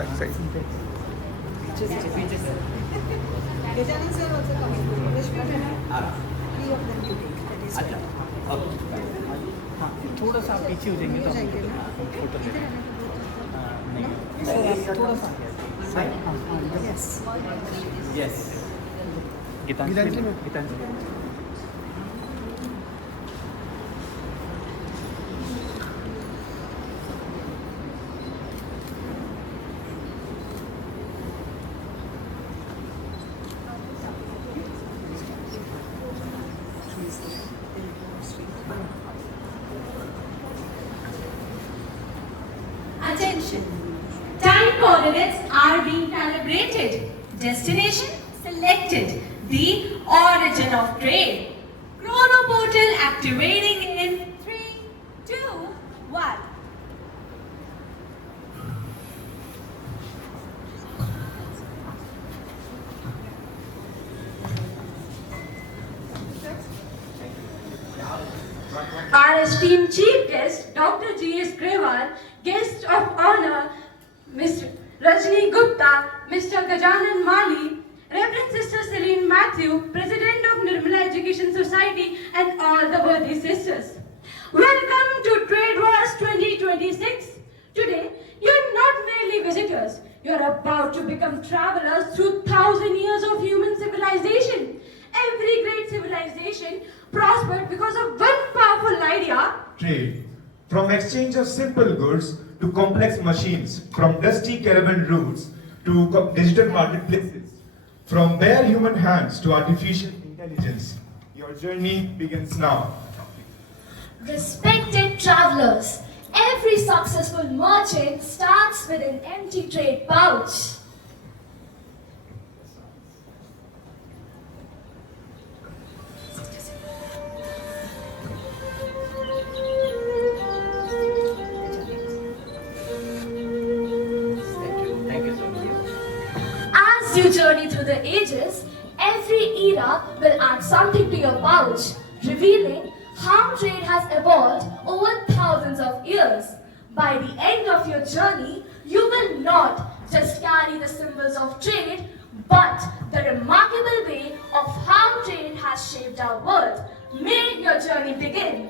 back side. Gajanan sir also coming. Rashmi madam, three of them you take. That is अच्छा okay हाँ थोड़ा सा आप पीछे हो जाएंगे तो हो जाएंगे ना? फोटो ले इधर आने नहीं थोड़ा सा साइड हाँ हाँ को yes. Yes Gitanjali Gitanjali Attention! Time coordinates are being calibrated. Destination selected. The origin of trade. Chrono portal activating in 3, 2, 1. Our esteemed chief guest, Dr. G.S. Grewal, guest of honor, Ms. Rajni Gupta, Mr. Gajanan Mali, Reverend Sister Celine Matthew, President of Nirmala Education Society, and all the worthy sisters. Welcome to Trade Wars 2026. Today, you're not merely visitors. You're about to become travelers through 1,000 years of human civilization. Every great civilization prospered because of one powerful idea. Trade. From exchange of simple goods to complex machines, from dusty caravan routes to digital marketplaces, from bare human hands to artificial intelligence. Your journey begins now. Respected travelers, every successful merchant starts with an empty trade pouch. Thank you so much As you journey through the ages, every era will add something to your pouch, revealing how trade has evolved over thousands of years. By the end of your journey, you will not just carry the symbols of trade, but the remarkable way of how trade has shaped our world. May your journey begin.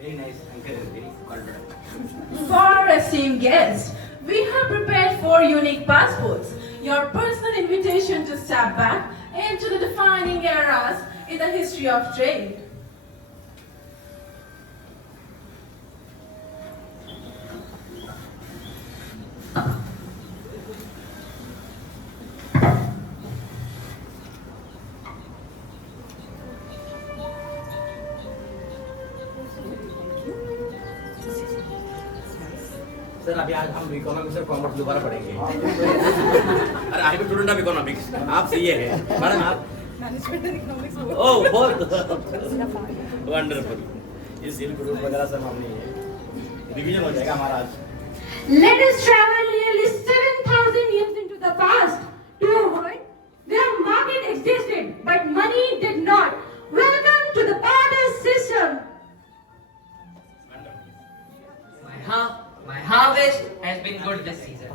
Very nice uncle very confident For our esteemed guests, we have prepared 4 unique passports. Your personal invitation to step back into the defining eras in the history of trade. Sir अभी आज हम economics और commerce दोबारा पढ़ेंगे अरे I am student of economics आप CA हैं madam आप Management and economics. ओह बहुत वंडरफुल ये सिल्क रूट वगैरह सब हमने ये रिवीजन हो जाएगा हमारा आज Let us travel nearly 7,000 years into the past to a world where market existed but money did not. Welcome to the barter system. My harvest has been good this season.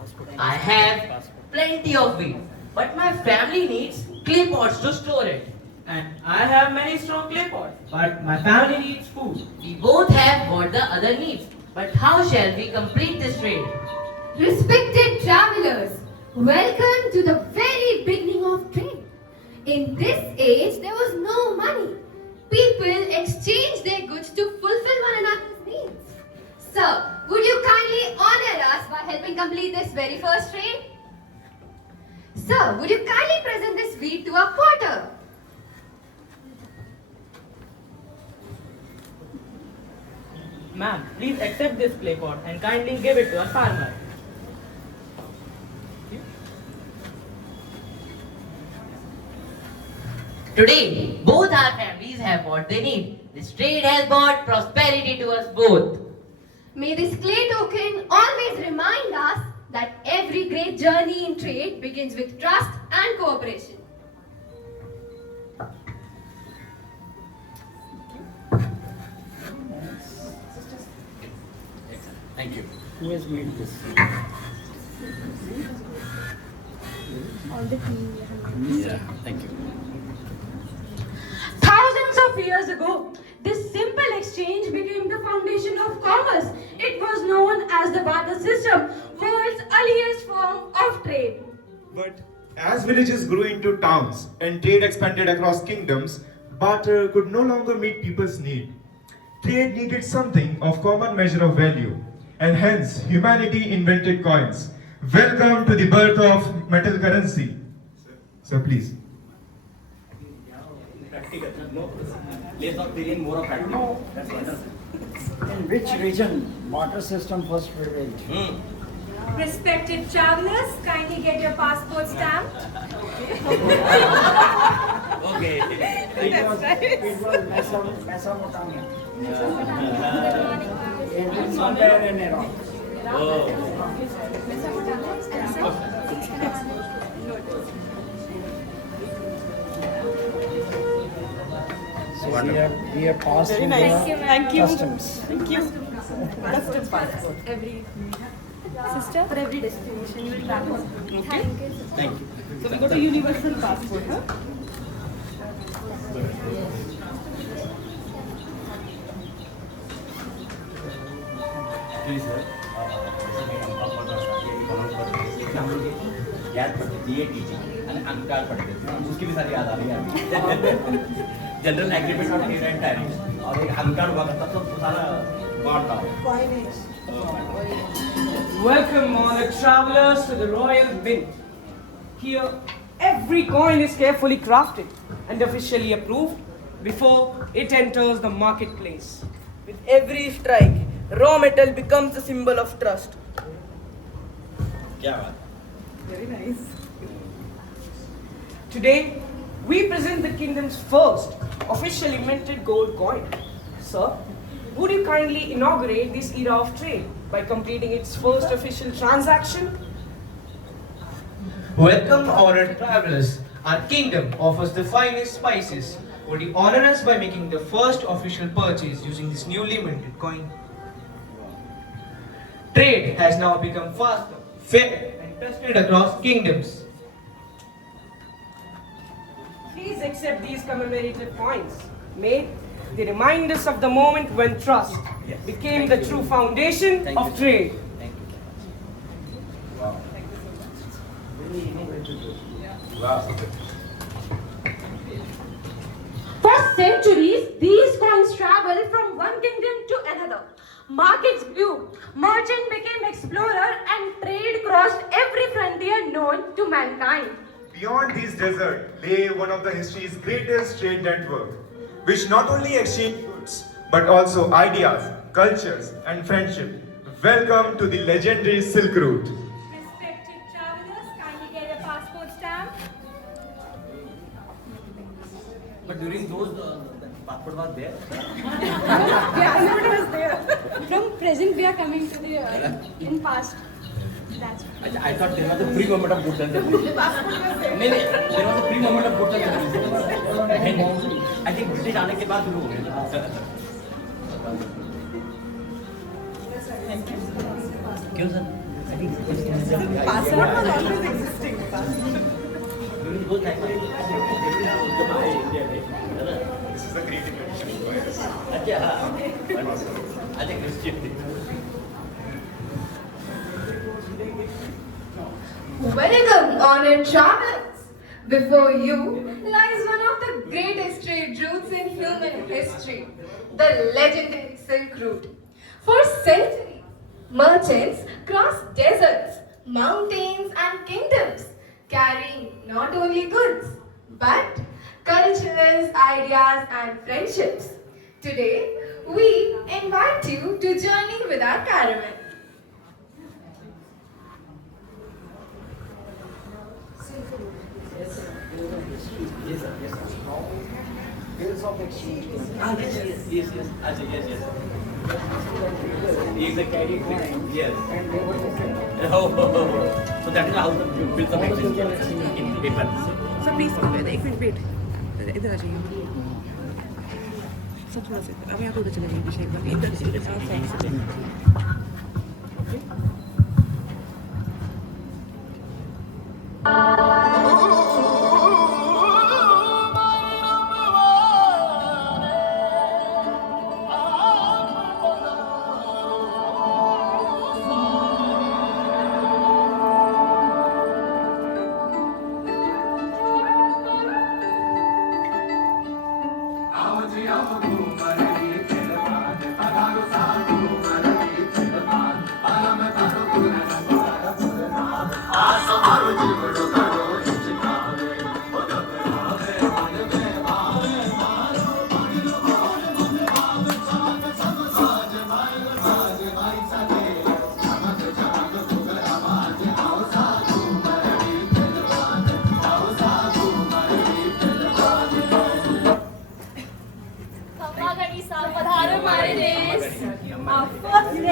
I have plenty of wheat, but my family needs clay pots to store it. And I have many strong clay pots, but my family needs food. We both have what the other needs, but how shall we complete this trade? Respected travelers, welcome to the very beginning of trade. In this age, there was no money. People exchanged their goods to fulfill one another's needs. Sir, would you kindly honor us by helping complete this very first trade? Sir, would you kindly present this wheat to our porter? Ma'am, please accept this clay pot and kindly give it to our farmer. Today, both our families have what they need. This trade has brought prosperity to us both. May this clay token always remind us that every great journey in trade begins with trust and cooperation. Thank you. Who has made this? Yeah, thank you. Thousands of years ago, this simple exchange became the foundation of commerce. It was known as the barter system, world's earliest form of trade. But as villages grew into towns and trade expanded across kingdoms, barter could no longer meet people's need. Trade needed something of common measure of value, and hence humanity invented coins. Welcome to the birth of metal currency. Sir, please. Practical, no? Less of theory and more of practical. No. That's wonderful. In which region barter system first prevailed? Respected travelers, kindly get your passport stamp. Okay. It was Mesopotamia. It is somewhere in Iraq. So we have passed through the customs. Customs passport. Every sister for every destination you will travel. Okay. Thank you. So we got a universal passport, huh? Please, sir. याद पढ़ते GATT and अंकार पढ़ते थे उसकी भी सारी याद आ रही है general agreement of trade and tariff और एक अंकार हुआ करता तो सारा बांट था Coinage. Welcome, honored travelers, to the Royal Mint. Here, every coin is carefully crafted and officially approved before it enters the marketplace. With every strike, raw metal becomes a symbol of trust. क्या बात Very nice. Today, we present the kingdom's first officially minted gold coin. Sir, would you kindly inaugurate this era of trade by completing its first official transaction? Welcome, honored travelers. Our kingdom offers the finest spices. Would you honor us by making the first official purchase using this newly minted coin? Trade has now become faster, fair, and trusted across kingdoms. Please accept these commemorative coins. May they remind us of the moment when trust became the true foundation of trade. Thank you. Wow. For centuries, these coins traveled from one kingdom to another. Markets grew, merchant became explorer, and trade crossed every frontier known to mankind. Beyond these deserts lay one of the history's greatest trade network, which not only exchanged goods, but also ideas, cultures, and friendship. Welcome to the legendary Silk Route. Respected travelers, kindly get a passport stamp. But during those, the passport was there. Yeah, I know it was there. From present, we are coming to the in past. That's I thought there was a free moment of goods and services. नहीं there was a free moment of goods and services. I think British आने के बाद शुरू हो गया. क्यों sir? Passport was always existing. During those times, This is a great invention. अच्छा हाँ. अच्छा Christian. Welcome, honored travelers. Before you lies one of the greatest trade routes in human history, the legendary Silk Route. For centuries, merchants crossed deserts, mountains, and kingdoms, carrying not only goods, but cultures, ideas, and friendships. Today, we invite you to journey with our caravan. Bills of exchange. Yes. अच्छा yes. He is a carry yes. And they were different. So that is how the bills of exchange in paper. So please, एक minute wait. इधर आ जाइए. सब थोड़ा सा. अब यहाँ पे उधर चले जाइए पीछे एक बार. इधर से.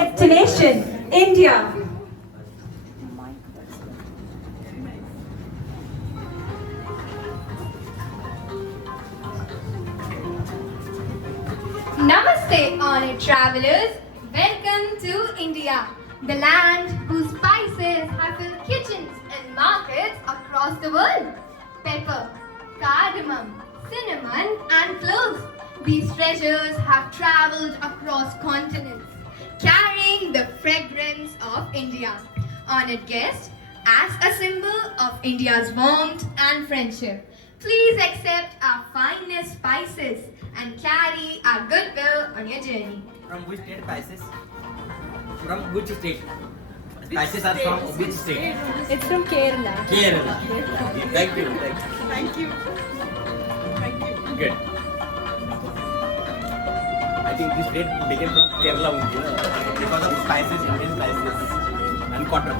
destination, India. Namaste, honored travelers. Welcome to India, the land whose spices have filled kitchens and markets across the world. Pepper, cardamom, cinnamon, and cloves. These treasures have traveled across continents, carrying the fragrance of India. Honored guests, as a symbol of India's warmth and friendship, please accept our finest spices and carry our goodwill on your journey. From which state spices? From which state? Spices are from which state? It's from Kerala. Kerala. Thank you. Thank you. Thank you. Good. I think this state became from Kerala only, because of spices, Indian spices, and cotton.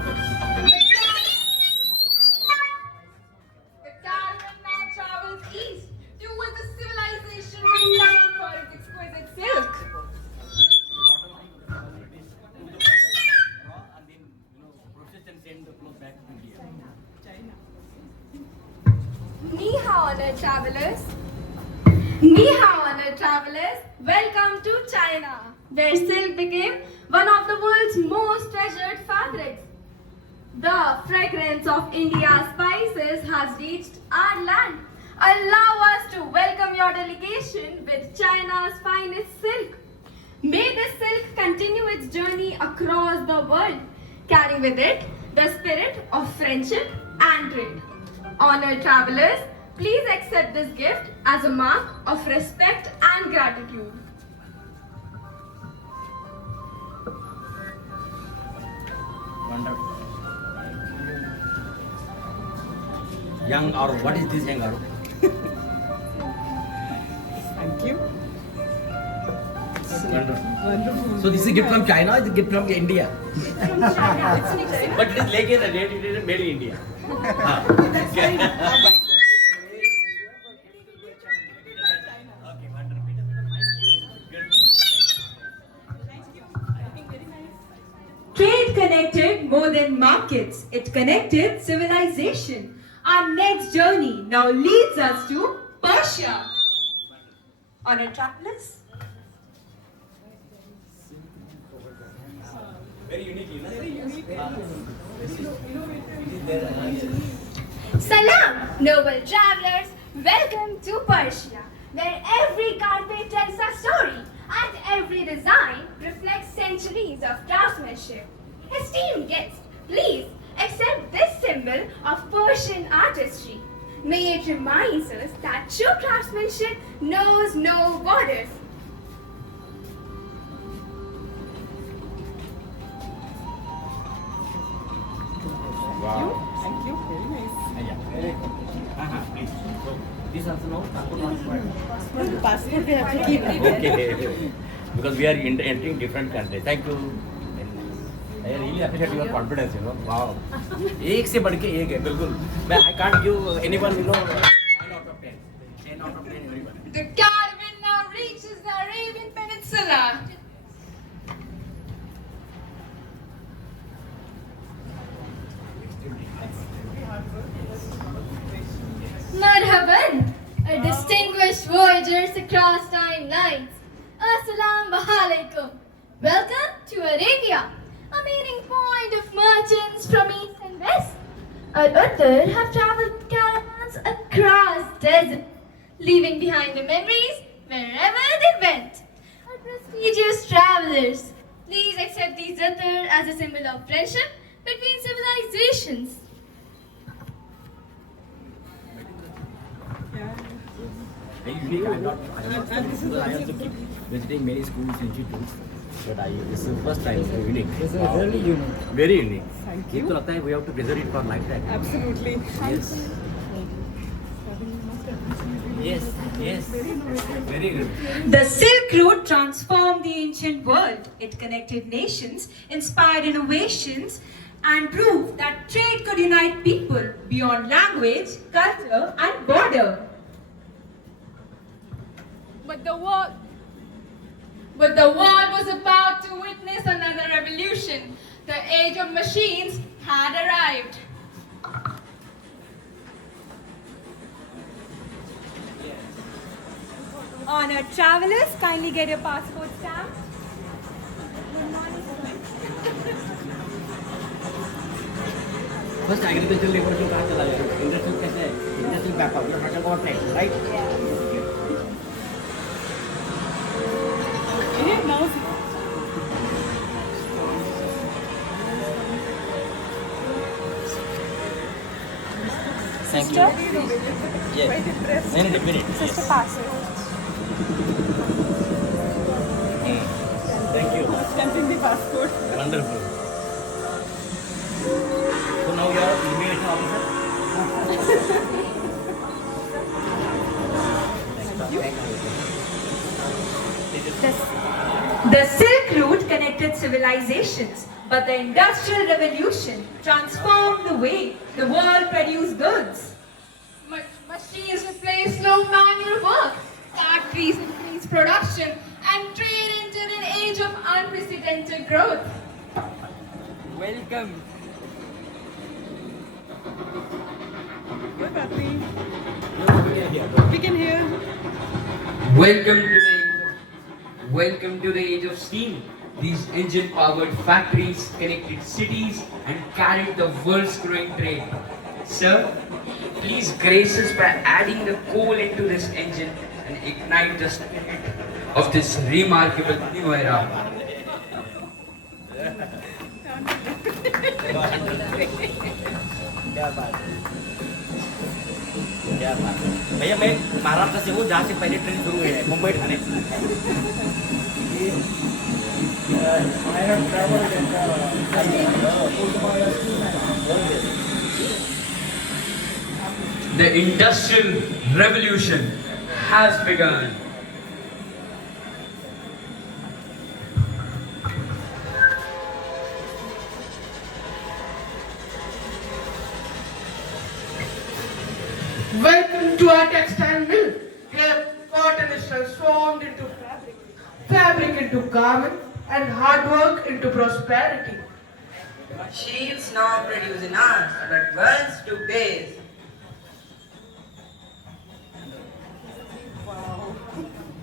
The caravan now travels east towards a civilization renowned for its exquisite silk. Ni hao, honored travelers. Ni hao, honored travelers. Welcome to China, where silk became one of the world's most treasured fabrics. The fragrance of India's spices has reached our land. Allow us to welcome your delegation with China's finest silk. May this silk continue its journey across the world, carrying with it the spirit of friendship and trade. Honored travelers, please accept this gift as a mark of respect and gratitude. Wonderful. Young or what is this young or? Thank you. Wonderful. So this is a gift from China or is a gift from India? From China. It's an exciting. But it is like a date, it is made in India. Okay. Trade connected more than markets. It connected civilization. Our next journey now leads us to Persia. Honored travelers. Very uniquely, Salam, noble travelers. Welcome to Persia, where every carpet tells a story and every design reflects centuries of craftsmanship. Esteemed guests, please accept this symbol of Persian artistry. May it remind us that true craftsmanship knows no borders. Wow. Thank you. Very nice. Please. So this also no passport not required. Passport we have to keep. Okay. Because we are entering different countries. Thank you. I really appreciate your confidence, you know. Wow. एक से बढ़ के एक है बिल्कुल. I can't give anyone, you know, 9 out of 10. 10 out of 10 everyone. The caravan now reaches the Arabian Peninsula. Marhaban, a distinguished voyagers across timelines. Assalamu alaikum. Welcome to Arabia, a meeting point of merchants from east and west. Al-Uttar have traveled caravans across desert, leaving behind the memories wherever they went. Our prestigious travelers, please accept these Uttar as a symbol of friendship between civilizations. Very unique. I also keep visiting many schools, institutes, but this is the first time. So unique. This is really unique. Very unique. Thank ये you. तो लगता है we have to preserve it for lifetime. Absolutely. Yes. Yes. Very good. The Silk Route transformed the ancient world. It connected nations, inspired innovations, and proved that trade could unite people beyond language, culture, and border. But the world was about to witness another age of machines had arrived. Honored travelers, kindly get your passport stamped. First agricultural labor to कहाँ चला गया? Industrial कैसे है? Industrial backup, you're talking about next, right? Thank you. Yes. Minute. Just a passport. Thank you. Stamping the passport. Wonderful. So now you are immigration officer? The Silk Route connected civilizations, but the Industrial Revolution transformed the way the world produced goods. Machines replaced slow manual work, factories increased production, and trade entered an age of unprecedented growth. Welcome. We can hear. Welcome to the age of steam. These engine-powered factories connected cities and carried the world's growing trade. Sir, please grace us by adding the coal into this engine and ignite the spirit of this remarkable new era. क्या बात है भैया, मैं महाराष्ट्र से हूँ जहाँ से पहले ट्रेन शुरू हुई है Mumbai Thane. The Industrial Revolution has begun. Welcome to our textile mill. Here, cotton is transformed into fabric into garment, and hard work into prosperity. Machines now produce in hours, but once took days.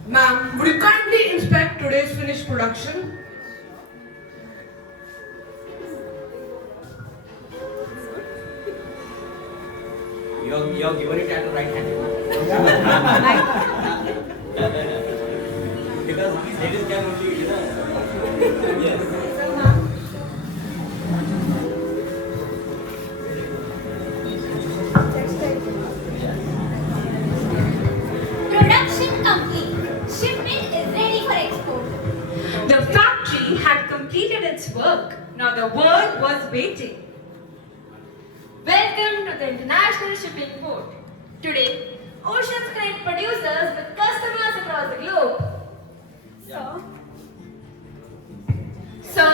Ma'am, would you kindly inspect today's finished production? You have given it at the right hand. Because ladies can only, yes. Production complete. Shipment is ready for export. The factory had completed its work. Now the world was waiting. Welcome to the International Shipping Port. Today, oceans connect producers with customers across the globe. Sir,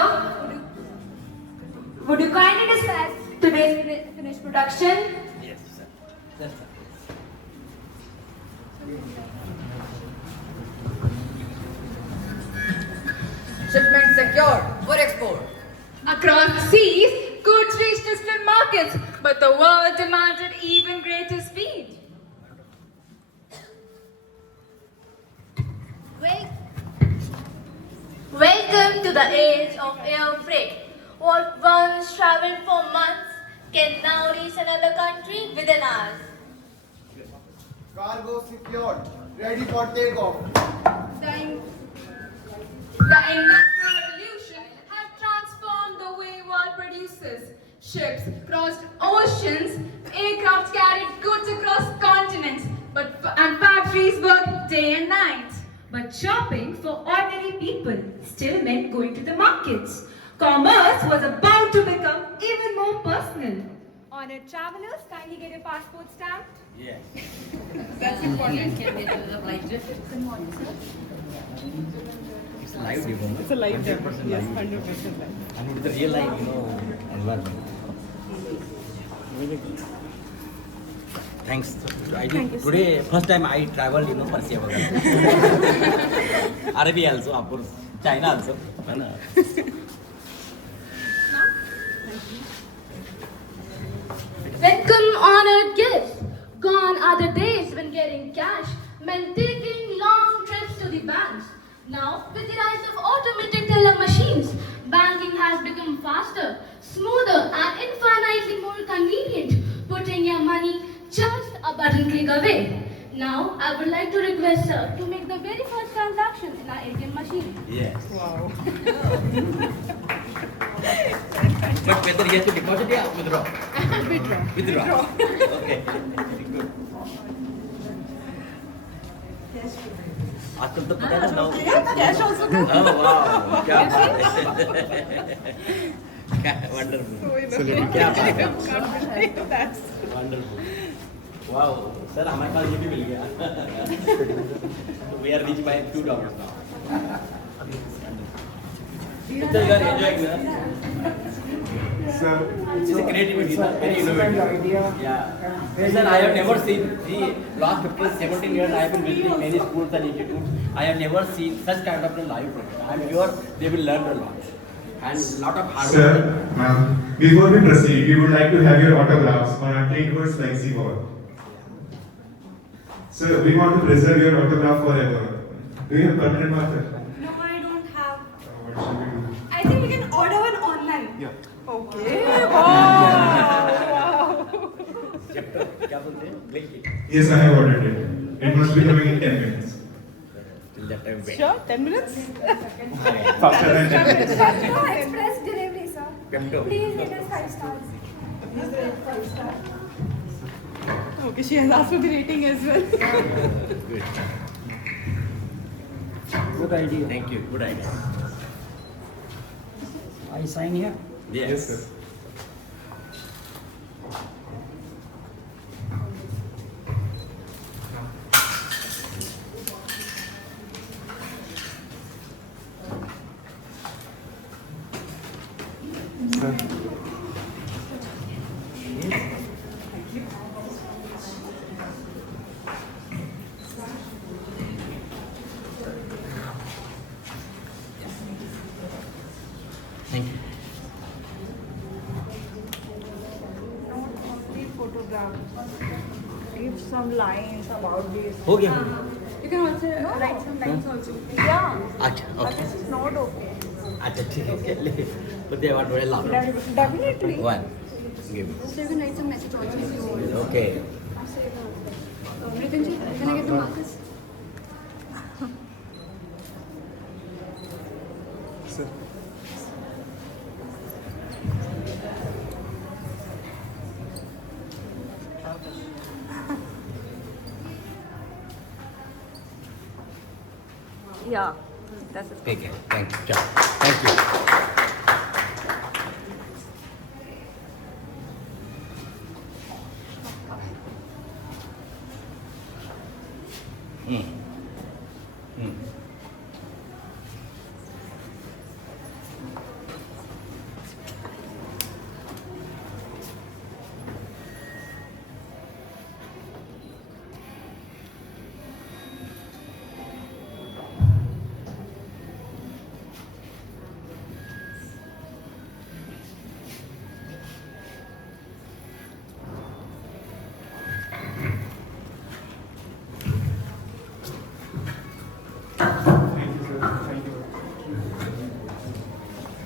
would you kindly dispatch today's finished production? Yes, sir. Yes, sir. Shipment secured for export. Across the seas, goods reached distant markets, but the world demanded even greater speed. Welcome to the age of air freight. What once traveled for months can now reach another country within hours. Cargo secured, ready for takeoff. The Industrial Revolution had transformed the way world produces. Ships crossed oceans, aircraft carried goods across continents, and factories worked day and night. But shopping for ordinary people still meant going to the markets. Commerce was about to become even more personal. Honored travelers, kindly get your passport stamped. Yes. That's important. It's live demo. It's a live demo. 100% Yes, live. 100% live. And with the real life, environment. Really good. Thanks. Today, first time I traveled, Persia. Arabic also, of course. China also. Welcome, honored guests. Gone are the days when getting cash meant taking long trips to the banks. Now, with the rise of automated teller machines, banking has become faster, smoother, and infinitely more convenient, putting your money just a button click away. Now, I would like to request sir to make the very first transaction in our ATM machine. Yes. Wow. But whether he has to deposit or withdraw? Withdraw. Okay. Good. आजकल तो पता है ना Cash also. Oh wow, क्या बात है wonderful क्या बात है wonderful wow सर हमारे पास ये भी मिल गया we are rich by $2 now you are enjoying that Sir, it's a creativity sir very innovative yeah sir I have never seen the last 15-17 years I have been visiting many schools and institutes I have never seen such kind of a live program I am sure they will learn a lot and lot of hard sir, work ma'am, before we proceed, we would like to have your autographs on our trade words flexi wall. Sir, we want to preserve your autograph forever. Do you have permanent marker? No, I don't have. What should we do? I think we can order one online. Yeah. Okay. Wow. chapter क्या बोलते हैं Blinkit Yes, I have ordered it. It must be coming in 10 minutes. till that time wait Sure, 10 minutes? Faster than 10 minutes. No express delivery, sir. Pepto. Please give us 5 stars. Okay, she has asked for the rating as well. good idea thank you good idea I sign here. yes sir. Sir. thank you Photograph. Give some lines about this. हो गया You can also write some lines also. Yeah. अच्छा But okay this is not okay. अच्छा ठीक है ले but they want to laugh Definitely. one give me So you can write some message also if you want. okay Ritinji, can I get the markers? Sir. Yeah. That's it. ठीक है thank you चलो thank you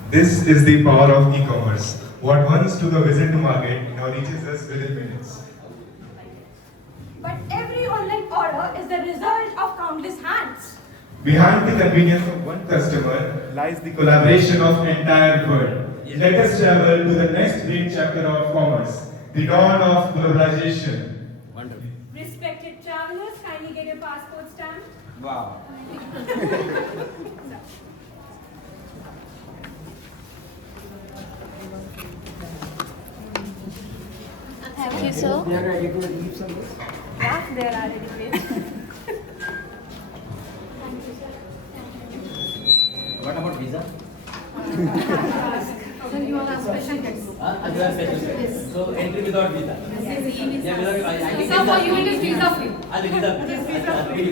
This is the power of e-commerce. What once took a visit to market now reaches us within minutes. But every online order is the result of countless hands. Behind the convenience of one customer lies the collaboration of entire world. Let us travel to the next great chapter of commerce, the dawn of globalization. wonderful Respected travelers, kindly get your passport stamp. wow Thank you, sir. They are ready to leave some. Yeah, they are already great. what about visa Then you all have special guests. other special so entry without visa yeah without I So for you it is visa free. visa free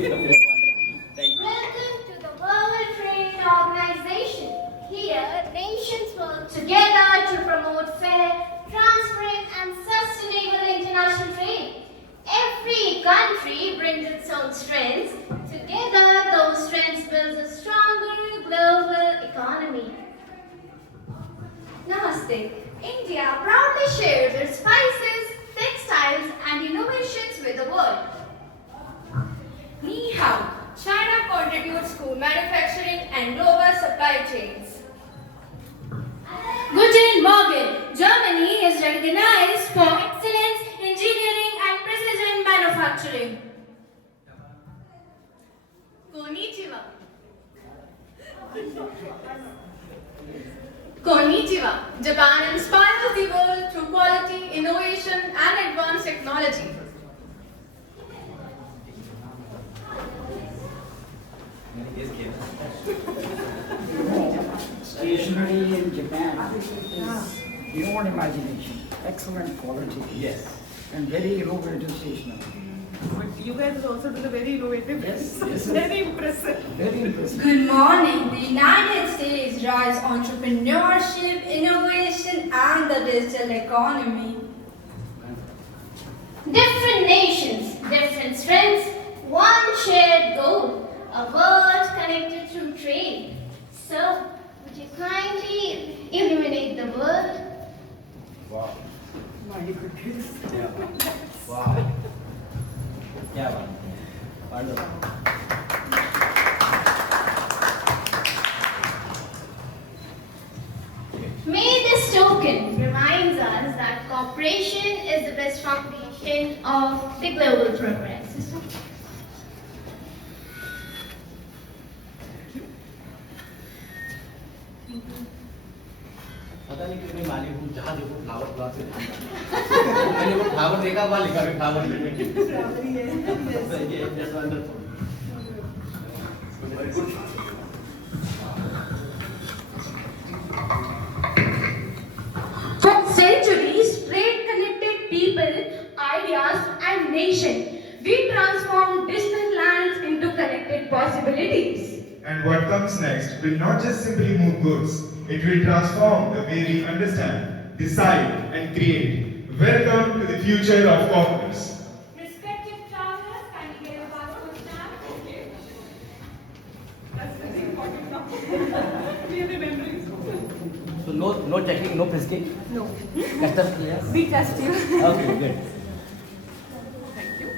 thank you Welcome to the World Trade Organization. Here nations work together to promote fair, transparent, and sustainable international trade. Every country brings its own strengths. Together, those strengths build a stronger global economy. Namaste. India proudly shares its spices, textiles, and innovations with the world. Ni hao. China contributes to manufacturing and global supply chains. Guten Morgen. Germany is recognized for excellence in engineering and precision manufacturing. Konnichiwa. Konnichiwa. Japan inspires the world through quality, innovation, and advanced technology. Stationery in Japan is beyond imagination. Excellent quality. Yes. And very innovative stationery. But you guys also do the very innovative. Yes, It's yes. very impressive. Very impressive. Good morning. The United States drives entrepreneurship, innovation, and the digital economy. Different nations, different strengths, one shared goal, a world connected through trade. So, would you kindly illuminate the world? Wow. My goodness. Wow. क्या बात है? Wonderful. May this token reminds us that cooperation is the best foundation of the global progress. पता नहीं कितने माली हूँ जहाँ देखो flower flower से मैंने वो फ्लावर देखा वहाँ लिखा है flower very good For centuries, trade connected people, ideas, and nation. We transformed distant lands into connected possibilities. And what comes next will not just simply move goods, it will transform the way we understand, decide, and create. Welcome to the future of commerce. Respected travelers, can you get a passport stamp? Okay. That's very important now. We have a memory. So no checking, no frisking. No. Customs clear. We test you. Okay, good. Thank you.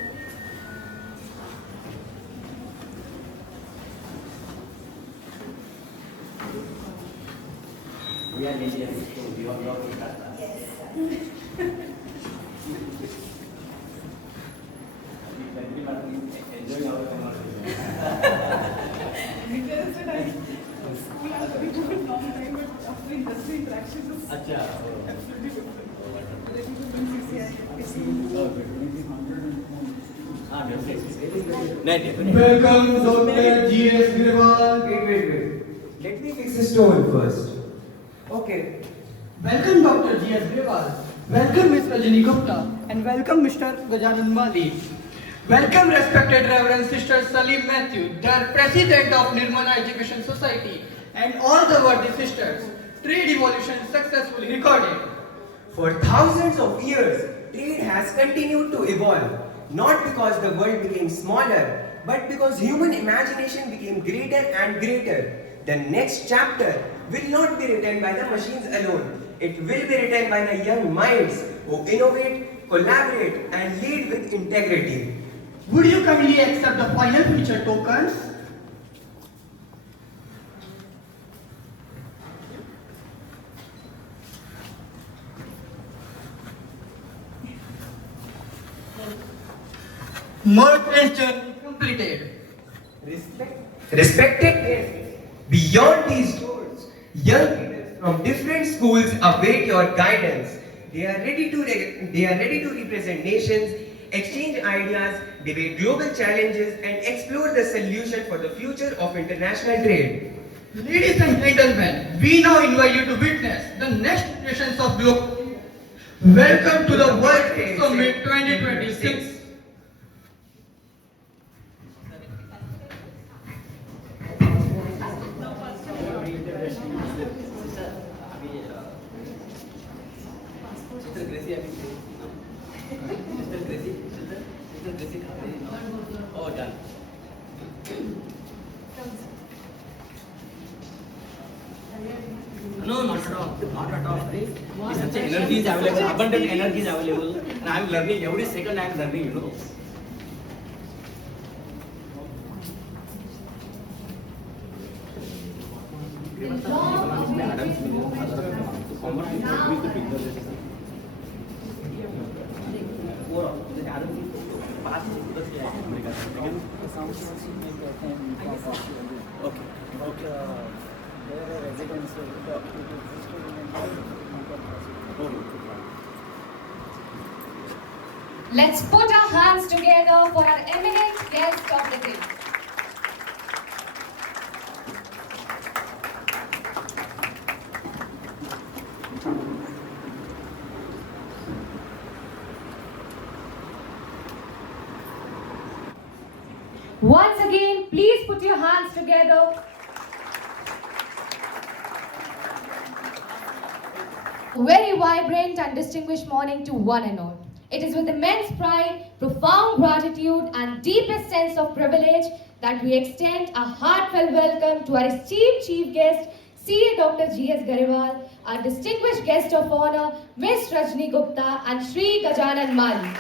We are Indians, so we are not in that. Enjoying our conversation. Because it's a school and very good long time, but after industry interactions, अच्छा. absolutely different. CCI, हाँ, definitely. नहीं, definitely. Welcome, Dr. G.S. Grewal. Wait. Let me fix the stone first. Okay. Welcome Dr. G.S. Grewal. Welcome Ms. Rajni Gupta. And welcome Mr. Gajanan Mali. Welcome respected Reverend Sister Salim Matthew, the President of Nirmala Education Society, and all the worthy sisters. Trade evolution successfully recorded. For thousands of years, trade has continued to evolve, not because the world became smaller, but because human imagination became greater and greater. The next chapter will not be written by the machines alone. It will be written by the young minds who innovate, collaborate, and lead with integrity. Would you kindly accept the final feature tokens? Merchant journey completed. Respected guests, beyond these doors, young leaders from different schools await your guidance. They are ready to represent nations, exchange ideas, debate global challenges, and explore the solution for the future of international trade. Ladies and gentlemen, we now invite you to witness the next generations of global. Welcome to the World Trade Summit 2026. Mr. Gracie, Mr. Gracie, oh, done. No, not at all. Not at all. Such energy is available, abundant energy is available, and I am learning every second. I am learning, you know. Let's put our hands together for our eminent guest of the day. Once again, please put your hands together. Very vibrant and distinguished morning to one and all. It is with immense pride, profound gratitude, and deepest sense of privilege that we extend a heartfelt welcome to our esteemed chief guest, CA Dr. G.S. Garewal, our distinguished guest of honor, Miss Rajni Gupta and Sri Gajanan Mali.